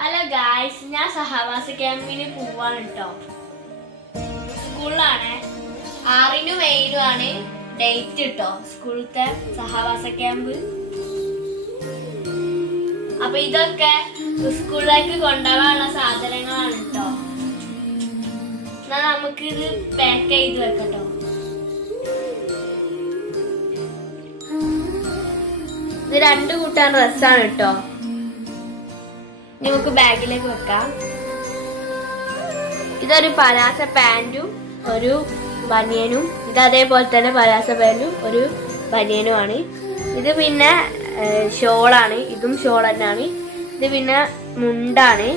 Hello guys, ഞാൻ സഹവാസ ക്യാമ്പിന് പോവാണ് കേട്ടോ. സ്കൂളിലാണ് 6-നും 7-നും ആണ് ഡേറ്റ് കേട്ടോ, സ്കൂളത്തെ സഹവാസ ക്യാമ്പ്. അപ്പൊ ഇതൊക്കെ സ്കൂളിലേക്ക് കൊണ്ടുപോകാനുള്ള സാധനങ്ങളാണ് കേട്ടോ. എന്നാ നമുക്ക് ഇത് പാക്ക് ചെയ്ത് വെക്കട്ടോ. ഇത് 2 കൂട്ടാൻ ഡ്രസ്സാണ് കേട്ടോ. നമുക്ക് ബാഗിലേക്ക് വെക്കാം. ഇതൊരു പലാസ പാൻറ്റും ഒരു ബനിയനും, ഇത് അതേപോലെ തന്നെ പലാസ പാൻറ്റും ഒരു ബനിയനുമാണ്. ഇത് പിന്നെ ഷോളാണ്, ഇതും ഷോൾ തന്നെയാണ്. ഇത് പിന്നെ മുണ്ടാണ്.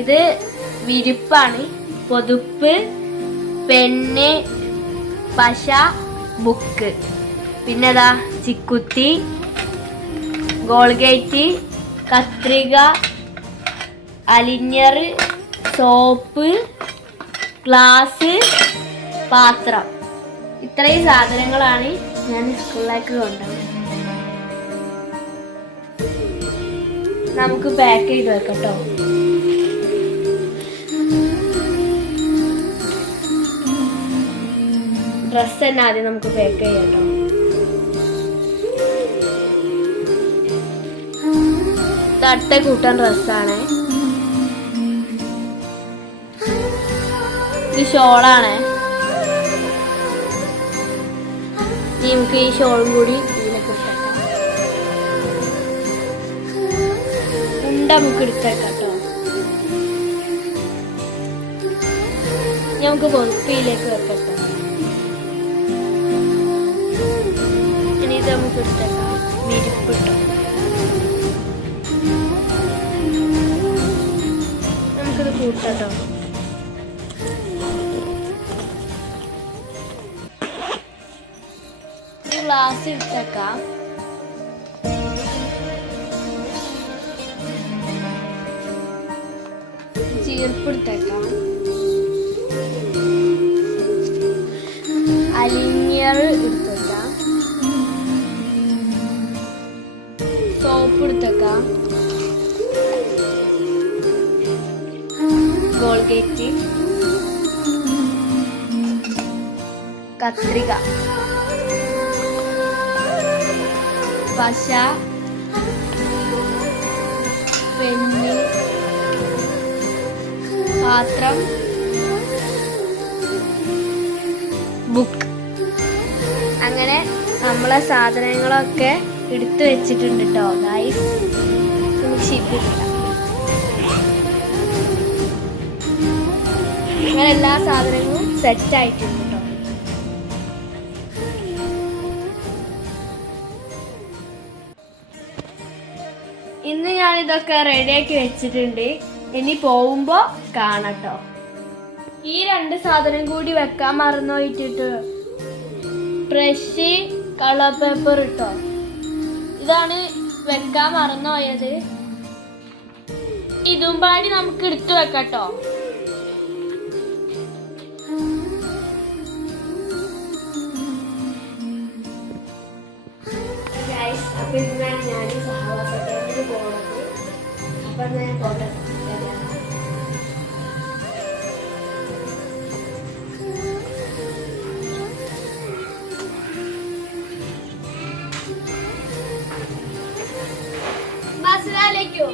ഇത് വിരിപ്പാണ്, പൊതുപ്പ്, പെന്ന്, പശ, ബുക്ക്, പിന്നെ ഇതാ ചിക്കുത്തി, ഗോൾഗേറ്റ്, കത്രിക, അലിഞ്ഞർ, സോപ്പ്, ഗ്ലാസ്, പാത്രം. ഇത്രയും സാധനങ്ങളാണ് ഞാൻ സ്കൂളിലേക്ക് കൊണ്ടുപോകുന്നത്. നമുക്ക് പാക്ക് ചെയ്ത് വെക്കട്ടോ. ഡ്രസ്സ് തന്നെ ആദ്യം നമുക്ക് പാക്ക് ചെയ്യട്ടോ. തട്ട കൂട്ടാൻ ഡ്രസ്സാണ്. ഇത് ഷോളാണ്. നമുക്ക് ഈ ഷോളും കൂടി ഇതിലേക്ക് ഇട്ടേക്കാം. ഉണ്ട നമുക്ക് എടുത്തേക്കാം കേട്ടോ. നമുക്ക് പൊതുപ്പിയിലേക്ക് വെക്കട്ടോ. ഇനി ഇത് നമുക്ക് എടുത്തേക്കാം. വിരിപ്പിട്ടോ. നമുക്കിത് കൂട്ടട്ടോ. ഗ്ലാസ് എടുത്തേക്കാം. ചീർപ്പെടുത്തേക്കാം. അലിഞ്ഞർ എടുത്തേക്കാം. സോപ്പ് എടുത്തേക്കാം. ഗോൾഗേറ്റ്, കത്രിക, പശ, പെന്ന്, പാത്രം, ബുക്ക്. അങ്ങനെ നമ്മളെ സാധനങ്ങളൊക്കെ എടുത്തു വെച്ചിട്ടുണ്ട് കേട്ടോ ഗൈസ്. നമുക്ക് ഷിപ്പിടാം. അങ്ങനെ എല്ലാ സാധനങ്ങളും സെറ്റ് ആയിട്ടുണ്ട് കേട്ടോ. ഇന്ന് ഞാനിതൊക്കെ റെഡിയാക്കി വെച്ചിട്ടുണ്ട്. ഇനി പോകുമ്പോൾ കാണട്ടോ. ഈ 2 സാധനം കൂടി വെക്കാൻ മറന്നുപോയിട്ടിട്ട്. ബ്രഷ്, കളർ പേപ്പർ ഇട്ടോ. ഇതാണ് വെക്കാൻ മറന്നുപോയത്. ഇതും പാടി നമുക്ക് എടുത്തു വെക്കട്ടോ. അപ്പൊ ഇന്നാണ് ഞാൻ സഹവാസ ക്യാമ്പിന് പോകുന്നത്. അപ്പൊ ഞാൻ പോട്ടെ. ബസ്സിലേക്കോ?